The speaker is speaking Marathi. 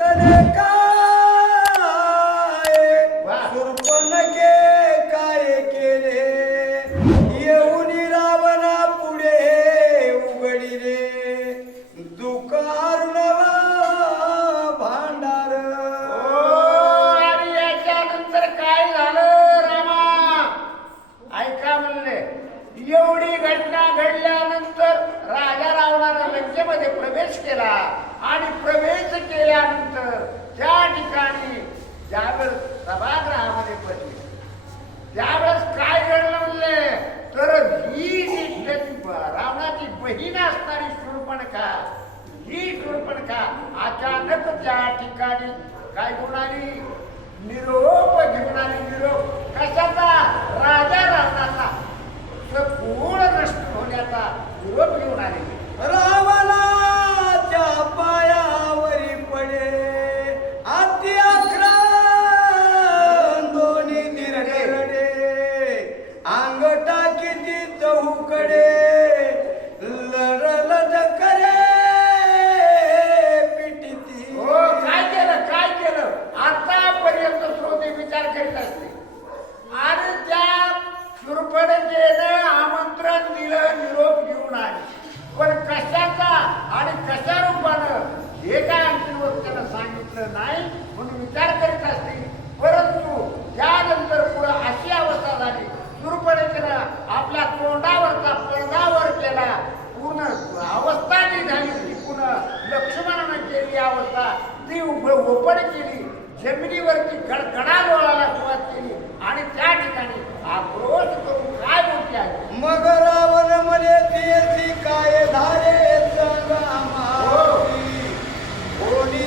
तने काय सुरपणके काय केले येऊन रावणा पुढे उघडी रे दुकारुणवा भांडार. आणि याच्यानंतर काय झालं रामा ऐका म्हणले. एवढी घटना घडल्यानंतर राजा रावणानं लंकेमध्ये प्रवेश केला आणि प्रवेश केल्यानंतर त्या ठिकाणी ज्यावेळेस सभागृहामध्ये पडले त्यावेळेस काय घडलं म्हणले तर ही जी रावणाची बहीण असणारी शूर्पणखा ही शूर्पणखा अचानक त्या ठिकाणी काय घेऊन आली निरोप घेऊन आली. निरोप कशाचा राजा रावणाचा पूर्ण नष्ट होण्याचा निरोप घेऊन आले. रावणाच्या पायावरी पडे अति आक्रांत दोन्ही निरगडे अंग टाकीची चहूकडे लढलढ करे पिटीती. हो काय केलं आतापर्यंत श्रोते विचार करीत असते आणि त्या शूर्पणखेनं आमंत्रण दिलं निरोप घेऊन आले पण कशाचा आणि कशा रूपानं हे काय आणखी त्यानं सांगितलं नाही म्हणून विचार करीत असते. परंतु त्यानंतर पुढे अशी अवस्था झाली शूर्पणखेनं आपल्या तोंडावरचा पडदावर केला. पूर्ण अवस्था जी झाली ती पुन्हा लक्ष्मणानं केली अवस्था ती ओपण केली जमिनीवरती गडगडा लोळायला सुरुवात केली आणि त्या ठिकाणी आक्रोश करून काय बोलते आहे. मग रावण म्हणे तेची काय धारे सांगा माऊली कोणी